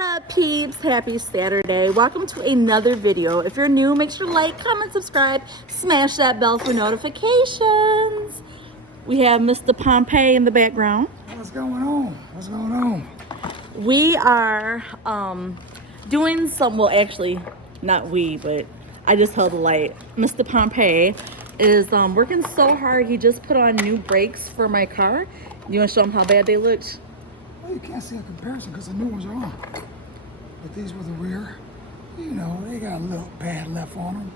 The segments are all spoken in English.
What up, peeps? Happy Saturday. Welcome to another video. If you're new, make sure to like, comment, subscribe, smash that bell for notifications. We have Mr. Pompey in the background. What's going on? What's going on? We are doing some, well, actually, not we, but I just held the light. Mr. Pompey is working so hard. He just put on new brakes for my car. You want to show him how bad they looked? Well, you can't see a comparison because the new ones are on. But these were the rear. You know, they got a little pad left on them.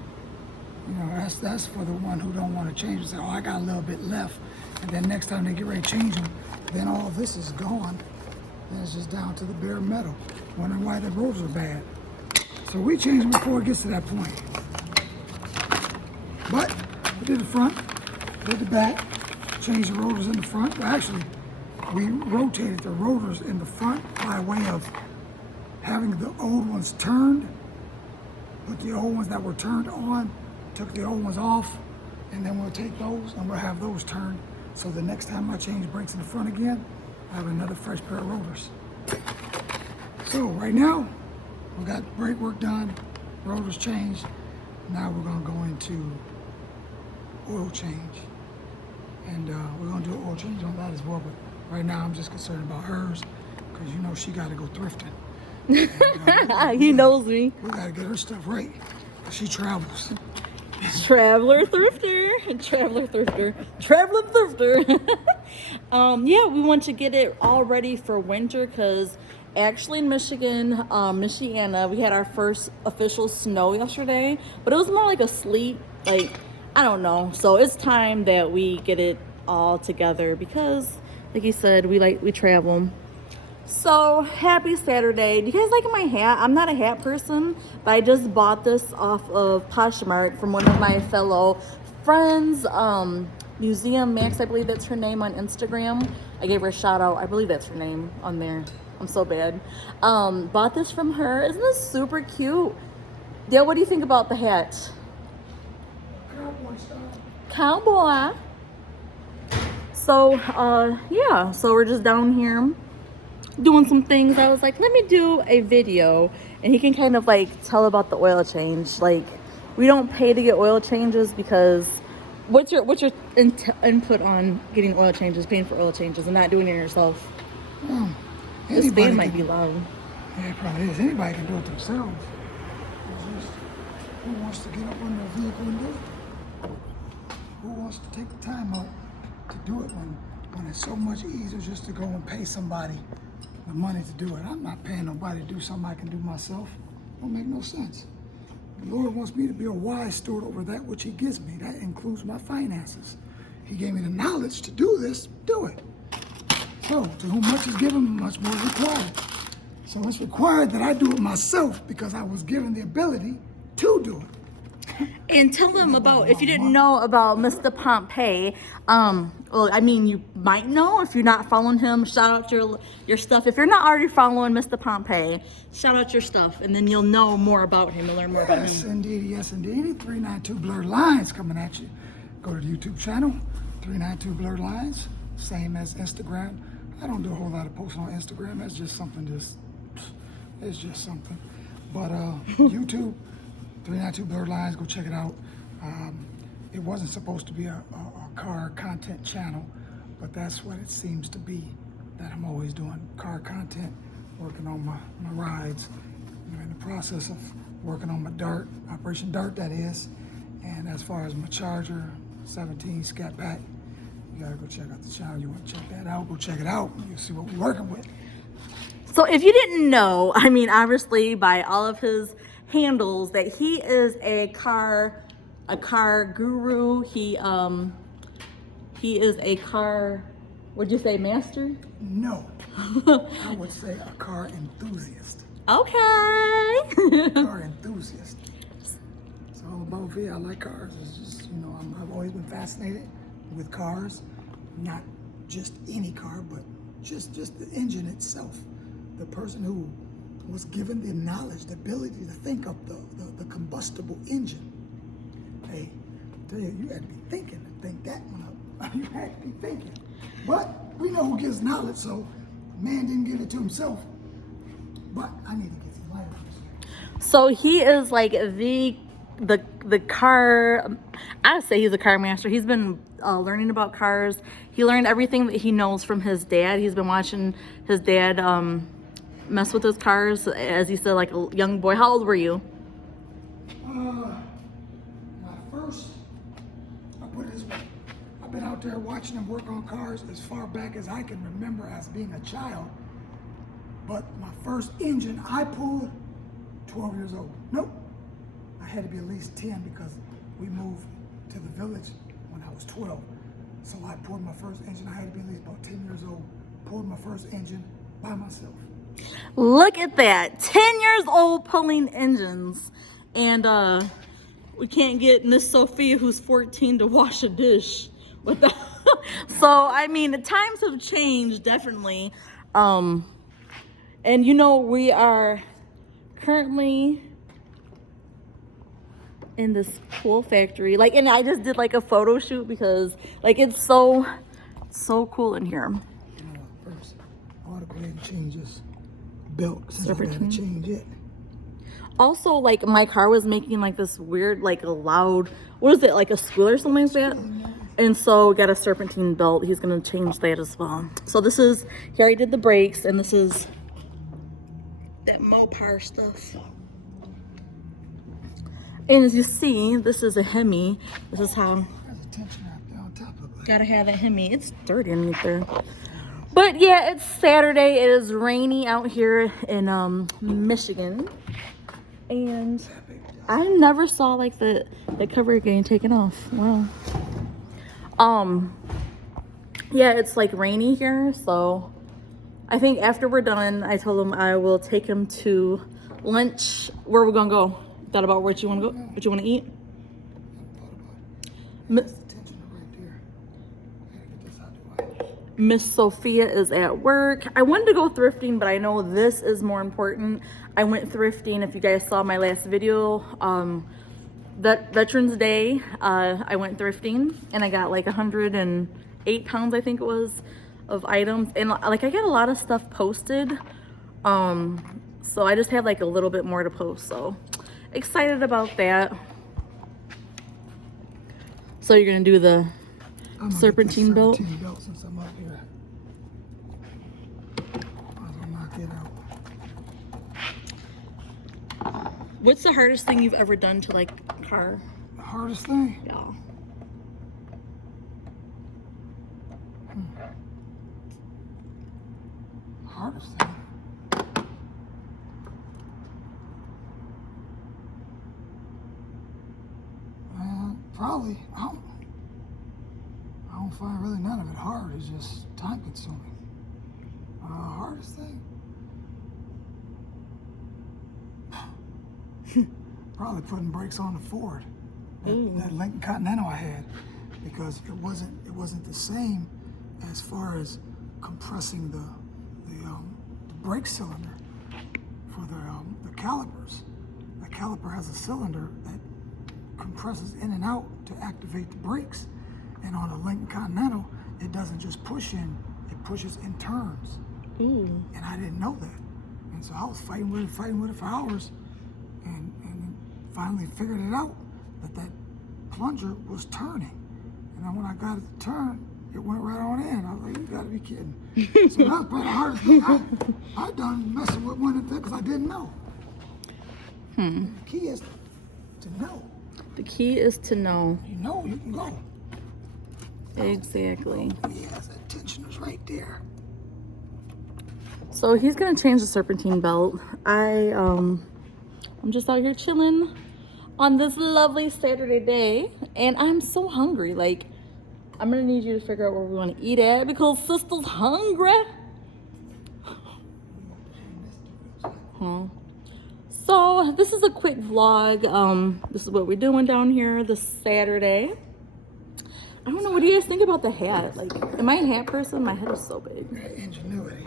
You know, that's for the one who don't want to change and say, oh, I got a little bit left. And then next time they get ready to change them, then all of this is gone. Then it's just down to the bare metal. Wondering why the rotors are bad. So we change them before it gets to that point. But we did the front, did the back, changed the rotors in the front. Well, actually, we rotated the rotors in the front by way of having the old ones turned, put the old ones that were turned on, took the old ones off, and then we'll take those and we'll have those turned. So the next time I change brakes in the front again, I have another fresh pair of rotors. So right now, we got brake work done, rotors changed. Now we're gonna go into oil change. And we're gonna do an oil change on that as well. But right now I'm just concerned about hers because you know she gotta go thrifting. And, He knows me. We gotta get her stuff right. She travels. Traveler thrifter, traveler thrifter, traveler thrifter. Yeah, we want to get it all ready for winter because actually in Michigan, Michiana, we had our first official snow yesterday, but it was more like a sleet, like, I don't know. So it's time that we get it all together because, like you said, we travel. So happy Saturday. Do you guys like my hat? I'm not a hat person, but I just bought this off of Poshmark from one of my fellow friends, Museum Max, I believe that's her name on Instagram. I gave her a shout out. I believe that's her name on there. I'm so bad. Bought this from her. Isn't this super cute? Dale, what do you think about the hat? Cowboy style. Cowboy. So, yeah, so we're just down here doing some things. I was like, let me do a video and he can kind of like tell about the oil change. Like, we don't pay to get oil changes because what's your input on getting oil changes, paying for oil changes and not doing it yourself? This fan might be loud. Yeah, it probably is. Anybody can do it themselves. It's just, who wants to get up on their vehicle and do it? Who wants to take the time out to do it when it's so much easier just to go and pay somebody the money to do it? I'm not paying nobody to do something I can do myself. Don't make no sense. The Lord wants me to be a wise steward over that which he gives me. That includes my finances. He gave me the knowledge to do this, do it. So, to whom much is given, much more is required. So it's required that I do it myself because I was given the ability to do it. And tell them about, if you didn't know about Mr. Pompey, well, I mean, you might know if you're not following him. Shout out your stuff. If you're not already following Mr. Pompey, shout out your stuff, and then you'll know more about him. You'll learn more about him. Yes, indeed. Yes, indeed. 392 Blurred Lines coming at you. Go to the YouTube channel, 392 Blurred Lines, same as Instagram. I don't do a whole lot of posting on Instagram. That's just something, it's just something. But YouTube, 392 Blurred Lines, go check it out. It wasn't supposed to be a car content channel, but that's what it seems to be, that I'm always doing car content, working on my rides. I'm in the process of working on my Dart, Operation Dart that is. And as far as my Charger 17 Scat Pack, you gotta go check out the channel. You wanna check that out, go check it out. You'll see what we're working with. So if you didn't know, I mean, obviously by all of his handles, that he is a car guru. He is a car, would you say master? No, I would say a car enthusiast. Okay. Car enthusiast. It's all about me. I like cars. It's just, you know, I've always been fascinated with cars. Not just any car, but just the engine itself. The person who was given the knowledge, the ability to think up the combustible engine. Hey, I tell you, you had to be thinking to think that one up. You had to be thinking. But we know who gives knowledge, so man didn't give it to himself. But I need to get some light on this. So he is like the car. I say he's a car master. He's been learning about cars. He learned everything that he knows from his dad. He's been watching his dad mess with his cars, as he said, like a young boy. How old were you? My first, I put it this way, I've been out there watching him work on cars as far back as I can remember as being a child. But my first engine I pulled 12 years old. Nope. I had to be at least 10 because we moved to the village when I was 12. So I pulled my first engine. I had to be at least about 10 years old. Pulled my first engine by myself. Look at that. 10 years old pulling engines. And we can't get Miss Sophia, who's 14, to wash a dish with that. So, I mean, the times have changed, definitely. And you know, we are currently in this cool factory. Like, and I just did like a photo shoot because like it's so cool in here. You know what, first, I ought to go ahead and change this belt since I gotta Serpentine. change it. Also, like my car was making like this weird, like a loud, what is it, like a squeal or something like that? And so got a serpentine belt. He's gonna change that as well. So this is, he already did the brakes, and this is that Mopar stuff. And as you see, this is a Hemi. This is how, There's a tension right there on top of it. gotta have that Hemi. It's dirty underneath there. But yeah, it's Saturday. It is rainy out here in Michigan. And I never saw like the cover getting taken off. Wow. Yeah, it's like rainy here, so I think after we're done, I told him I will take him to lunch. Where are we gonna go? Thought about where you want to go? What you want to eat? There's the tension right there. I gotta get this out of the way. Miss Sophia is at work. I wanted to go thrifting, but I know this is more important. I went thrifting. If you guys saw my last video, that Veterans Day, I went thrifting and I got like 108 pounds, I think it was, of items. And like I got a lot of stuff posted. So I just have like a little bit more to post. So excited about that. So you're gonna do the I'm gonna get serpentine this belt? serpentine belt since I'm up here. I'll knock it out. What's the hardest thing you've ever done to like a car? The hardest thing? Yeah. Hardest thing? Probably, I don't find really none of it hard. It's just time consuming. Hardest thing? Probably putting brakes on the Ford. That Lincoln Continental I had, because it wasn't the same as far as compressing the brake cylinder for the calipers. The caliper has a cylinder that compresses in and out to activate the brakes, and on a Lincoln Continental it doesn't just push in, it pushes in turns. Ooh. And I didn't know that, and so I was fighting with it for hours, and then finally figured it out that plunger was turning, and then when I got it to turn, it went right on in. I was like, you gotta be kidding. So that was probably the hardest thing I done messing with one of them because I didn't know. The key is to know. The key is to know. You know, you can go. Exactly. Yes, that tension is right there. So he's gonna change the serpentine belt. I'm just out here chilling on this lovely Saturday day, and I'm so hungry. Like, I'm gonna need you to figure out where we want to eat at because sister's hungry. Huh. So this is a quick vlog. This is what we're doing down here this Saturday. I don't know, what do you guys think about the hat? Like, am I a hat person? My head is so big. Ingenuity.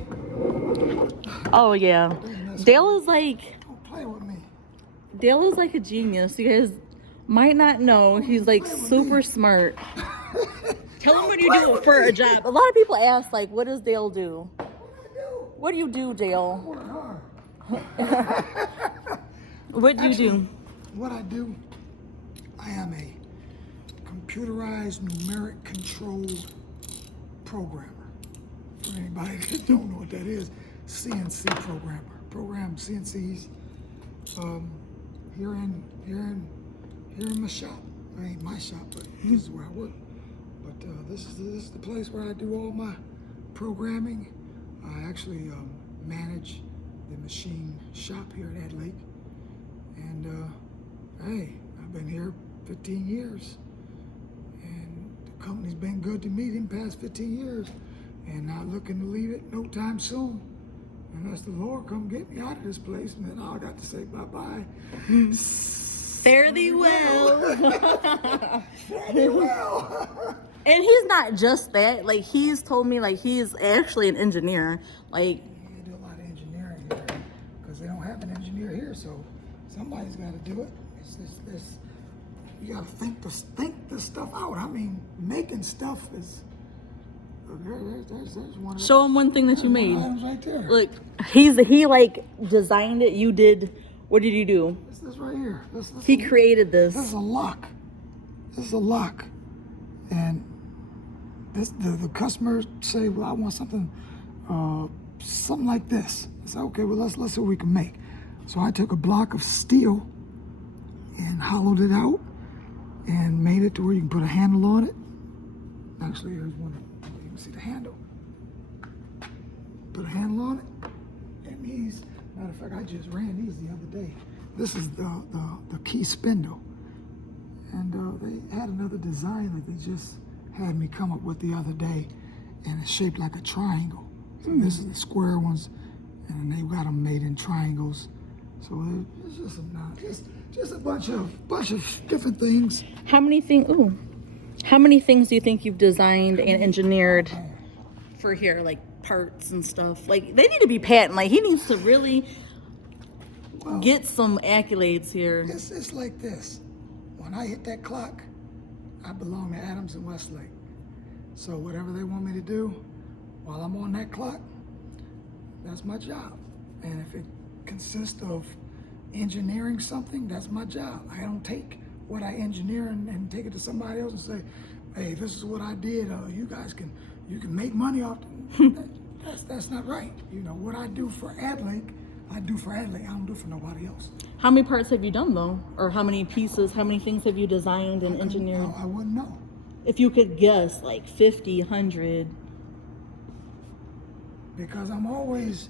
Oh yeah. Dale is like, Don't play with me. Dale is like a genius. You guys might not know. He's like super smart. Tell him what you do for a job. A lot of people ask, like, what does Dale do? What do you do, Dale? Work hard. What do you do? What I do, I am a computerized numeric controlled programmer. For anybody that don't know what that is, CNC programmer. Program CNCs here in my shop. It ain't my shop, but this is where I work. But this is the place where I do all my programming. I actually manage the machine shop here at Ad Lake. And hey, I've been here 15 years. And the company's been good to me in the past 15 years. And not looking to leave it no time soon. Unless the Lord come get me out of this place, and then I got to say bye-bye. Fare thee well. Fare thee well. And he's not just that. Like, he's told me, like, he's actually an engineer. Like, They do a lot of engineering here because they don't have an engineer here, so somebody's got to do it. It's you got to think this stuff out. I mean, making stuff is. There's one of show him one thing that you made. items right there. Look, he like designed it. You did. What did you do? This right here. He created this. This is a lock. This is a lock, and the customers say, "Well, I want something like this." I said, "Okay, well let's see what we can make." So I took a block of steel and hollowed it out and made it to where you can put a handle on it. Actually, here's one. You can see the handle. Put a handle on it. And these, matter of fact, I just ran these the other day. This is the key spindle. And they had another design that they just had me come up with the other day, and it's shaped like a triangle. So this is the square ones, and they got them made in triangles. So it's just a bunch of different things. How many things? Ooh, how many things do you think you've designed and engineered for here, like parts and stuff? Like, they need to be patent. Like, he needs to really get some accolades here. It's like this. When I hit that clock, I belong to Adams and Westlake. So whatever they want me to do while I'm on that clock, that's my job. And if it consists of engineering something, that's my job. I don't take what I engineer and take it to somebody else and say, "Hey, this is what I did. You can make money off it." That's not right. You know, what I do for Ad Lake, I do for Ad Lake. I don't do for nobody else. How many parts have you done though? Or how many pieces, how many things have you designed and engineered? I wouldn't know. If you could guess, like 50, 100. Because I'm always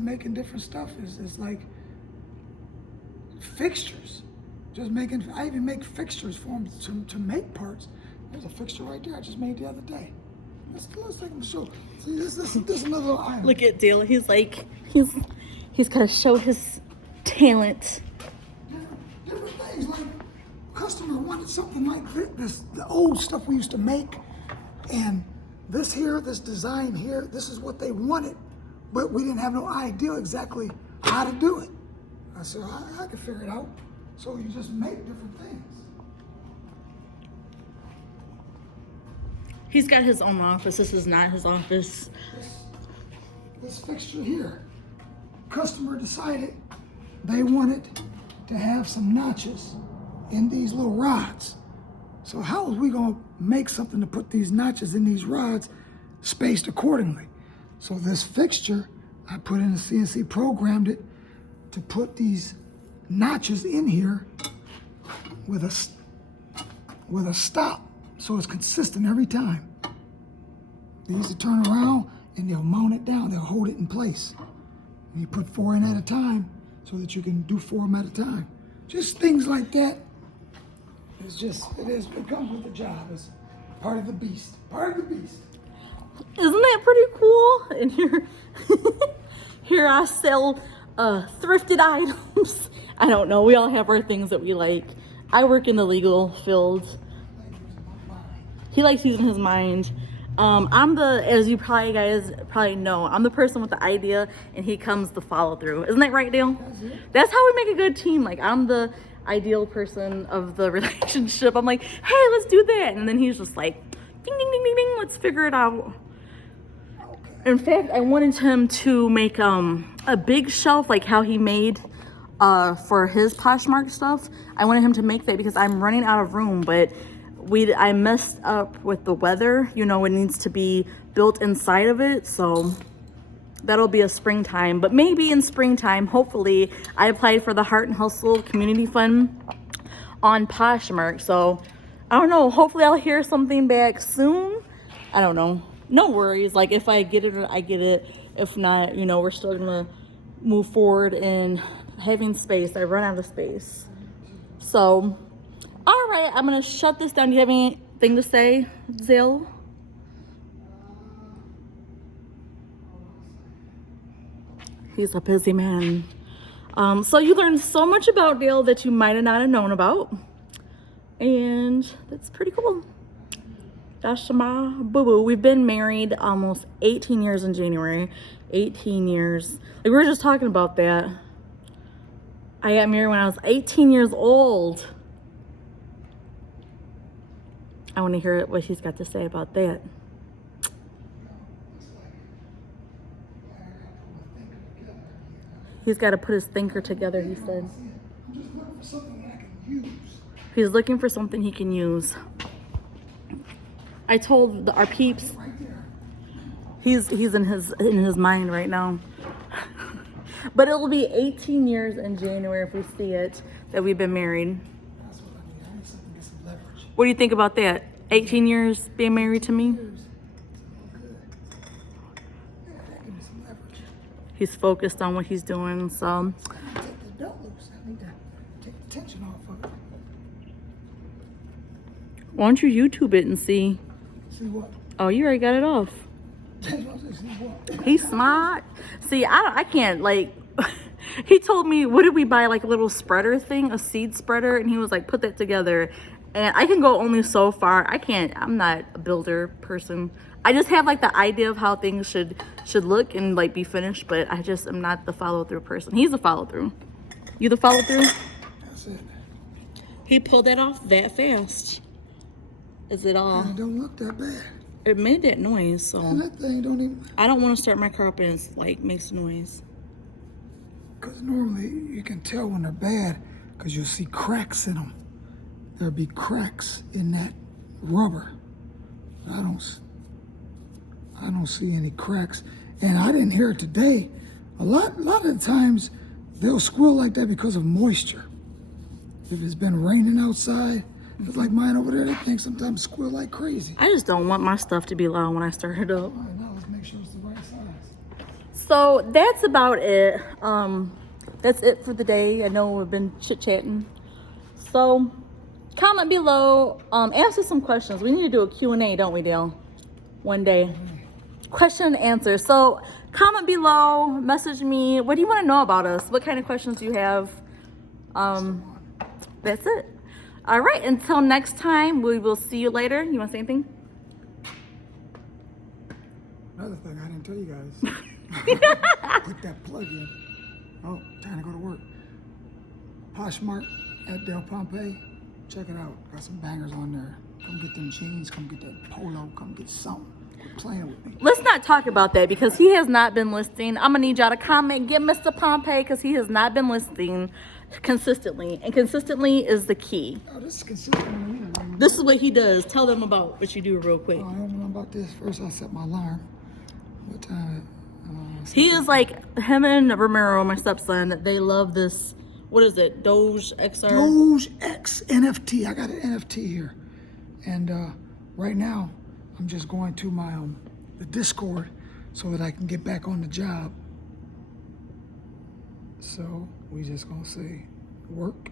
making different stuff. It's like fixtures. I even make fixtures for them to make parts. There's a fixture right there I just made the other day. Let's take them to show. See, this is another little item. Look at Dale. He's like, he's gotta show his talent. Different things, like customer wanted something like this, the old stuff we used to make, and this design here, this is what they wanted, but we didn't have no idea exactly how to do it. I said, I can figure it out. So you just make different things. He's got his own office. This is not his office. This fixture here, customer decided they wanted to have some notches in these little rods. So how was we gonna make something to put these notches in these rods spaced accordingly? So this fixture, I put in a CNC, programmed it to put these notches in here with a stop, so it's consistent every time. These will turn around and they'll mount it down, they'll hold it in place. And you put 4 in at a time so that you can do 4 of them at a time. Just things like that. It comes with the job. It's part of the beast. Part of the beast. Isn't that pretty cool? And here I sell thrifted items. I don't know. We all have our things that we like. I work in the legal field. He likes using his mind. I'm as you guys probably know, I'm the person with the idea, and he comes the follow through. Isn't that right, Dale? That's how we make a good team. Like, I'm the ideal person of the relationship. I'm like, hey, let's do that. And then he's just like, ding, ding, ding, ding, ding, let's figure it out. In fact, I wanted him to make a big shelf like how he made for his Poshmark stuff. I wanted him to make that because I'm running out of room, but I messed up with the weather. You know, it needs to be built inside of it, so that'll be a springtime. But maybe in springtime, hopefully, I applied for the Heart and Hustle Community Fund on Poshmark, so I don't know, hopefully I'll hear something back soon. I don't know, no worries, like if I get it, I get it. If not, you know, we're still gonna move forward in having space. I run out of space. So, all right, I'm gonna shut this down. Do you have anything to say, Zill? He's a busy man. So you learned so much about Dale that you might have not known about. And that's pretty cool. That's my boo-boo. We've been married almost 18 years in January. 18 years. Like, we were just talking about that. I got married when I was 18 years old. I want to hear what he's got to say about that. He's got to put his thinker together, he said. I'm just looking for something I can use. He's looking for something he can use. I told our peeps, Right there. he's in his mind right now. But it'll be 18 years in January if we see it that we've been married. That's what I need. I need something to get some leverage. What do you think about that? 18 years being married to me? Good. Yeah, give me some leverage. He's focused on what he's doing, so. Take this belt loose. I need to take the tension off of it. Why don't you YouTube it and see? See what? Oh, you already got it off. See what? He's smart. See, I can't, like, he told me, what did we buy, like a little spreader thing, a seed spreader, and he was like, put that together. And I can go only so far. I'm not a builder person. I just have like the idea of how things should look and like be finished, but I just am not the follow through person. He's a follow through. You the follow through? That's it. He pulled that off that fast. Is it all? And it don't look that bad. It made that noise, so. And that thing don't even... I don't want to start my car up and it's like makes noise. Because normally you can tell when they're bad because you'll see cracks in them. There'll be cracks in that rubber. I don't see any cracks. And I didn't hear it today. A lot of the times they'll squeal like that because of moisture. If it's been raining outside, it's like mine over there, they think sometimes squeal like crazy. I just don't want my stuff to be loud when I start it up. All right, now let's make sure it's the right size. So that's about it. That's it for the day. I know we've been chit-chatting. So comment below, answer some questions. We need to do a Q&A, don't we, Dale? One day. Question and answer. So comment below, message me. What do you want to know about us? What kind of questions do you have? That's it. All right, until next time, we will see you later. You want to say anything? Another thing I didn't tell you guys. Put that plug in. Oh, time to go to work. Poshmark at Del Pompey. Check it out. Got some bangers on there. Come get them jeans. Come get that polo. Come get something. Quit playing with me. Let's not talk about that because he has not been listing. I'm going to need y'all to comment. Get Mr. Pompey because he has not been listing consistently. And consistently is the key. Oh, this is consistent. This is what he does. Tell them about what you do real quick. Oh, I don't know about this. First, I set my alarm. What time? He is like, him and Romero, my stepson, they love this, what is it, Doge XR? Doge X NFT. I got an NFT here. And right now, I'm just going to my the Discord so that I can get back on the job. So we just gonna say work.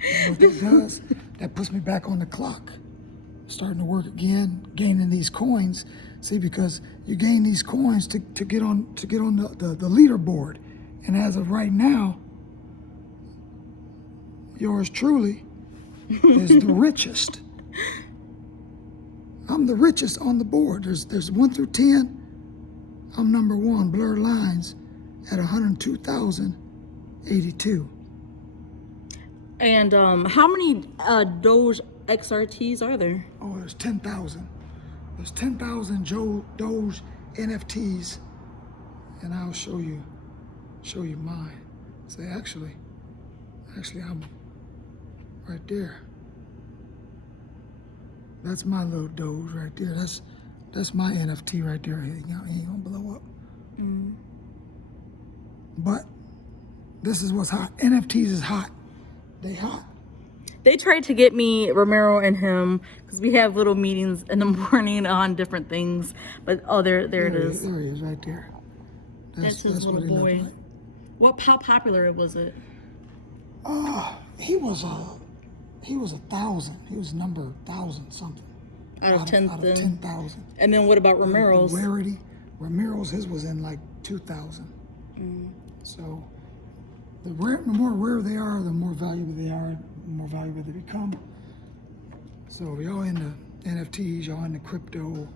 And what that does, that puts me back on the clock. Starting to work again, gaining these coins. See, because you gain these coins to get on the leaderboard. And as of right now, yours truly is the richest. I'm the richest on the board. There's 1 through 10. I'm number 1, blurred lines, at 102,082. And how many Doge XRTs are there? Oh, there's 10,000. There's 10,000 Doge NFTs, and I'll show you mine. Say actually I'm right there. That's my little Doge right there. That's my NFT right there. He ain't gonna blow up. But this is what's hot. NFTs is hot. They hot. They tried to get me, Romero and him, because we have little meetings in the morning on different things. But oh, there it is. There he is, right there. That's his little what he boy. looked How popular was it? like. He was 1,000. He was number 1,000 something. Out of 10,000. 10,000. And then what about Romero's? The rarity. Romero's, his was in like 2,000. So the more rare they are, the more valuable they are, the more valuable they become. So if y'all into NFTs, y'all into crypto,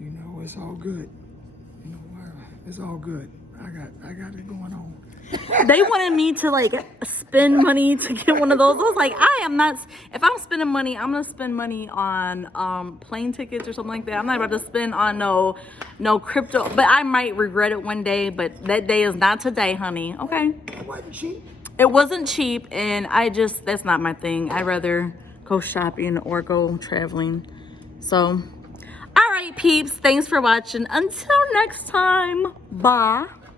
you know, it's all good. You know, it's all good. I got it going on. They wanted me to like spend money to get one of those. I was like, I am not. If I'm spending money, I'm gonna spend money on plane tickets or something like that. I'm not about to spend on no crypto. But I might regret it one day. But that day is not today, honey. Okay. It wasn't cheap. It wasn't cheap, and that's not my thing. I'd rather go shopping or go traveling. So, all right, peeps. Thanks for watching. Until next time. Bye.